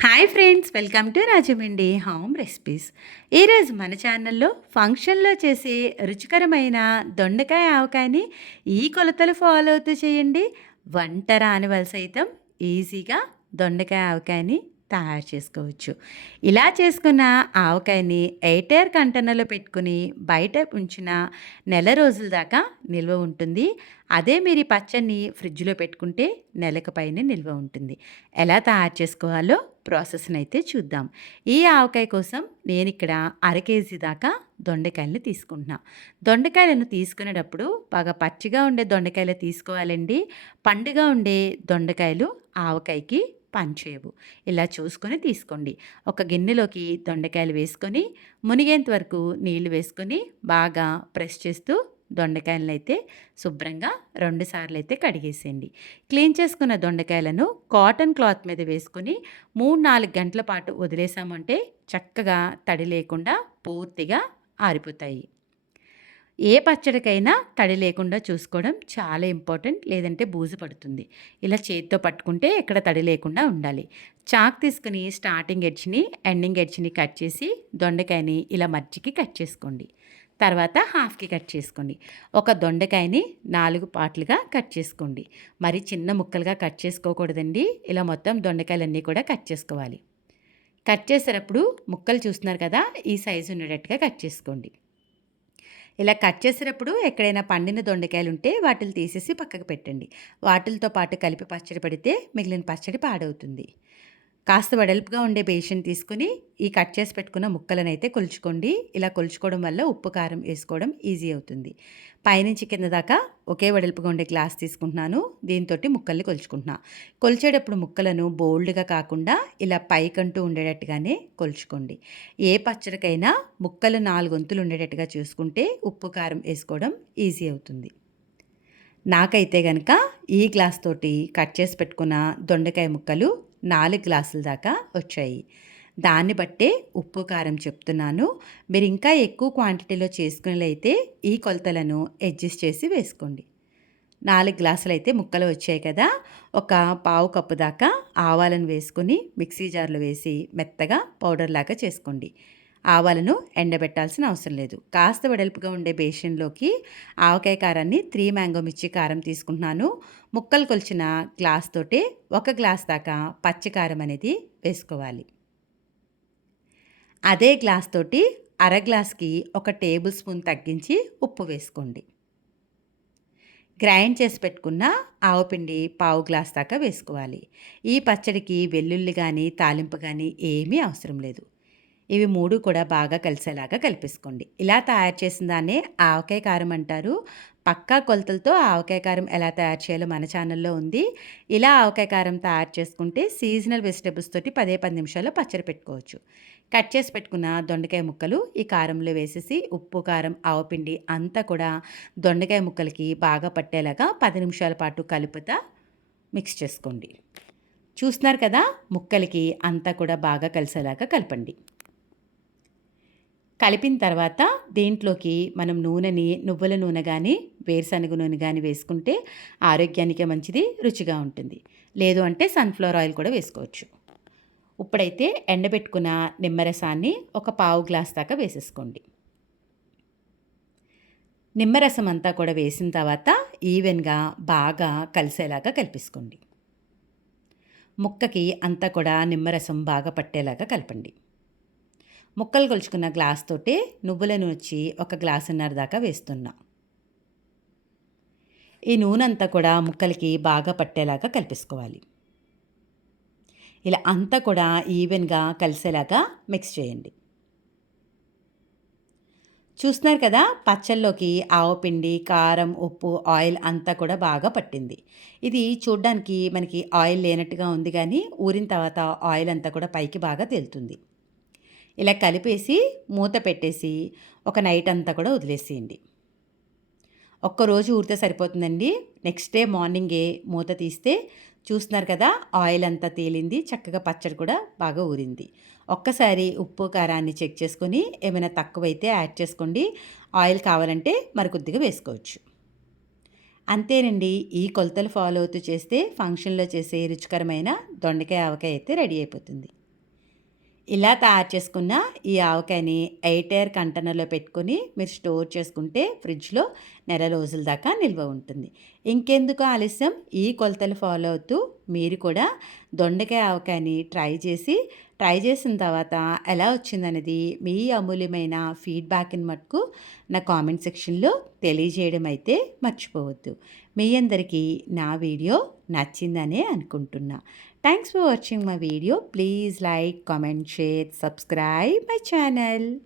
Hi friends, welcome to Rajahmundry home recipes. ఈరోజు మన ఛానల్లో ఫంక్షన్లో చేసే రుచికరమైన దొండకాయ ఆవకాయని ఈ కొలతలు ఫాలో అవుతూ చేయండి. వంట రాని వాళ్ళు సైతం ఈజీగా దొండకాయ ఆవకాయని తయారు చేసుకోవచ్చు. ఇలా చేసుకున్న ఆవకాయని ఎయిర్‌టైర్ కంటైనర్‌లో పెట్టుకుని బయట ఉంచిన నెల రోజుల దాకా నిల్వ ఉంటుంది. అదే మీరు ఈ పచ్చడిని ఫ్రిడ్జ్‌లో పెట్టుకుంటే నెలకు పైనే నిల్వ ఉంటుంది. ఎలా తయారు చేసుకోవాలో ప్రాసెస్‌నైతే చూద్దాం. ఈ ఆవకాయ కోసం నేనిక్కడ అర కేజీ దాకా దొండకాయలని తీసుకుంటున్నా. దొండకాయలను తీసుకునేటప్పుడు బాగా పచ్చిగా ఉండే దొండకాయలే తీసుకోవాలండి. పండుగా ఉండే దొండకాయలు ఆవకాయకి పనిచేయవు. ఇలా చూసుకొని తీసుకోండి. ఒక గిన్నెలోకి దొండకాయలు వేసుకొని మునిగేంత వరకు నీళ్లు వేసుకొని బాగా ప్రెస్ చేస్తూ దొండకాయలనైతే శుభ్రంగా 2 సార్లయితే కడిగేసేయండి. క్లీన్ చేసుకున్న దొండకాయలను కాటన్ క్లాత్ మీద వేసుకొని 3, 4 గంటల పాటు వదిలేసామంటే చక్కగా తడి లేకుండా పూర్తిగా ఆరిపోతాయి. ఏ పచ్చడికైనా తడి లేకుండా చూసుకోవడం చాలా ఇంపార్టెంట్. లేదంటే బూజు పడుతుంది. ఇలా చేత్తో పట్టుకుంటే ఎక్కడ తడి లేకుండా ఉండాలి. చాక్ తీసుకుని స్టార్టింగ్ ఎడ్జ్‌ని, ఎండింగ్ ఎడ్జ్‌ని కట్ చేసి దొండకాయని ఇలా మధ్యకి కట్ చేసుకోండి. తర్వాత హాఫ్‌కి కట్ చేసుకోండి. ఒక దొండకాయని 4 పార్ట్‌లుగా కట్ చేసుకోండి. మరి చిన్న ముక్కలుగా కట్ చేసుకోకూడదండి. ఇలా మొత్తం దొండకాయలన్నీ కూడా కట్ చేసుకోవాలి. కట్ చేసేటప్పుడు ముక్కలు చూస్తున్నారు కదా! ఈ సైజు ఉండేటట్టుగా కట్ చేసుకోండి. ఇలా కట్ చేసేటప్పుడు ఎక్కడైనా పండిన దొండకాయలుంటే వాటిని తీసేసి పక్కకు పెట్టండి. వాటిలతో పాటు కలిపి పచ్చడి పెడితే మిగిలిన పచ్చడి పాడవుతుంది. కాస్త వెడల్పుగా ఉండే బేషన్ తీసుకొని ఈ కట్ చేసి పెట్టుకున్న ముక్కలనైతే కొలుచుకోండి. ఇలా కొలుచుకోవడం వల్ల ఉప్పు, కారం వేసుకోవడం ఈజీ అవుతుంది. పైనుంచి కింద దాకా ఒకే వెడల్పుగా ఉండే గ్లాస్ తీసుకుంటున్నాను. దీంతోటి ముక్కల్ని కొలుచుకుంటున్నా. కొలిచేటప్పుడు ముక్కలను బోల్డ్‌గా కాకుండా ఇలా పైకంటూ ఉండేటట్టుగానే కొలుచుకోండి. ఏ పచ్చడికైనా ముక్కలు 4 వంతులు ఉండేటట్టుగా చూసుకుంటే ఉప్పు, కారం వేసుకోవడం ఈజీ అవుతుంది. నాకైతే గనక ఈ గ్లాస్ తోటి కట్ చేసి పెట్టుకున్న దొండకాయ ముక్కలు 4 గ్లాసుల దాకా వచ్చాయి. దాన్ని బట్టే ఉప్పు, కారం చెప్తున్నాను. మీరు ఇంకా ఎక్కువ క్వాంటిటీలో చేసుకునేలైతే ఈ కొలతలను అడ్జస్ట్ చేసి వేసుకోండి. 4 గ్లాసులైతే ముక్కలు వచ్చాయి కదా! ఒక పావు కప్పు దాకా ఆవాలను వేసుకొని మిక్సీ జార్‌లో వేసి మెత్తగా పౌడర్‌లాగా చేసుకోండి. ఆవాలను ఎండబెట్టాల్సిన అవసరం లేదు. కాస్త వెడల్పుగా ఉండే బేషన్‌లోకి ఆవకాయ కారాన్ని 3 మ్యాంగో మిర్చి కారం తీసుకుంటున్నాను. ముక్కలు కొలిచిన గ్లాస్ తోటే 1 గ్లాస్ దాకా పచ్చి కారం అనేది వేసుకోవాలి. అదే గ్లాస్ తోటి అర గ్లాస్‌కి 1 టేబుల్ స్పూన్ తగ్గించి ఉప్పు వేసుకోండి. గ్రైండ్ చేసి పెట్టుకున్న ఆవపిండి పావు గ్లాస్ దాకా వేసుకోవాలి. ఈ పచ్చడికి వెల్లుల్లి గానీ, తాలింపు గానీ ఏమీ అవసరం లేదు. ఇవి 3 కూడా బాగా కలిసేలాగా కలిపేసుకోండి. ఇలా తయారు చేసిన దాన్నే ఆవకాయ కారం అంటారు. పక్కా కొలతలతో ఆవకాయ కారం ఎలా తయారు చేయాలో మన ఛానల్‌లో ఉంది. ఇలా ఆవకాయ కారం తయారు చేసుకుంటే సీజనల్ వెజిటబుల్స్ తోటి 10 నిమిషాల్లో పచ్చడి పెట్టుకోవచ్చు. కట్ చేసి పెట్టుకున్న దొండకాయ ముక్కలు ఈ కారంలో వేసేసి ఉప్పు, కారం, ఆవపిండి అంతా కూడా దొండకాయ ముక్కలకి బాగా పట్టేలాగా 10 నిమిషాల పాటు కలుపుతా మిక్స్ చేసుకోండి. చూస్తున్నారు కదా! ముక్కలకి అంతా కూడా బాగా కలిసేలాగా కలపండి. కలిపిన తర్వాత దీంట్లోకి మనం నూనెని నువ్వుల నూనె గానీ, వేరుశనగ నూనె గానీ వేసుకుంటే ఆరోగ్యానికే మంచిది, రుచిగా ఉంటుంది. లేదు అంటే సన్‌ఫ్లవర్ ఆయిల్ కూడా వేసుకోవచ్చు. ఇప్పుడైతే ఎండబెట్టుకున్న నిమ్మరసాన్ని ఒక పావు గ్లాస్ దాకా వేసేసుకోండి. నిమ్మరసం అంతా కూడా వేసిన తర్వాత ఈవెన్‌గా బాగా కలిసేలాగా కలిపేసుకోండి. ముక్కకి అంతా కూడా నిమ్మరసం బాగా పట్టేలాగా కలపండి. ముక్కలు కొలుచుకున్న గ్లాస్ తోటే నువ్వుల నూనె ఒక గ్లాసున్నర దాకా వేస్తున్నా. ఈ నూనెంతా కూడా ముక్కలకి బాగా పట్టేలాగా కలిపేసుకోవాలి. ఇలా అంతా కూడా ఈవెన్‌గా కలిసేలాగా మిక్స్ చేయండి. చూస్తున్నారు కదా! పచ్చళ్ళలోకి ఆవపిండి, కారం, ఉప్పు, ఆయిల్ అంతా కూడా బాగా పట్టింది. ఇది చూడ్డానికి మనకి ఆయిల్ లేనట్టుగా ఉంది గానీ, ఊరిన తర్వాత ఆయిల్ అంతా కూడా పైకి బాగా తేలుతుంది. ఇలా కలిపేసి మూత పెట్టేసి ఒక నైట్ అంతా కూడా వదిలేసేయండి. ఒక్కరోజు ఊరితే సరిపోతుందండి. నెక్స్ట్ డే మార్నింగే మూత తీస్తే చూస్తున్నారు కదా! ఆయిల్ అంతా తేలింది. చక్కగా పచ్చడి కూడా బాగా ఊరింది. ఒక్కసారి ఉప్పు, కారాన్ని చెక్ చేసుకొని ఏమైనా తక్కువైతే యాడ్ చేసుకోండి. ఆయిల్ కావాలంటే మరికొద్దిగా వేసుకోవచ్చు. అంతేనండి. ఈ కొలతలు ఫాలో అవుతూ చేస్తే ఫంక్షన్‌లో చేసే రుచికరమైన దొండకాయ ఆవకాయ అయితే రెడీ అయిపోతుంది. ఇలా తయారు చేసుకున్న ఈ ఆవకాయని ఎయిర్ కంటైనర్‌లో పెట్టుకొని మీరు స్టోర్ చేసుకుంటే ఫ్రిడ్జ్‌లో నెల రోజుల దాకా నిల్వ ఉంటుంది. ఇంకెందుకు ఆలస్యం ఈ కొలతలు ఫాలో అవుతూ మీరు కూడా దొండకాయ ఆవకాయని ట్రై చేసిన తర్వాత ఎలా వచ్చిందనేది మీ అమూల్యమైన ఫీడ్‌బ్యాక్‌ని మట్టుకు నా కామెంట్ సెక్షన్‌లో తెలియజేయడం అయితే మర్చిపోవద్దు. మీ అందరికీ నా వీడియో నచ్చిందనే అనుకుంటున్నా. Thanks for watching my video. Please like, comment, share, subscribe my channel.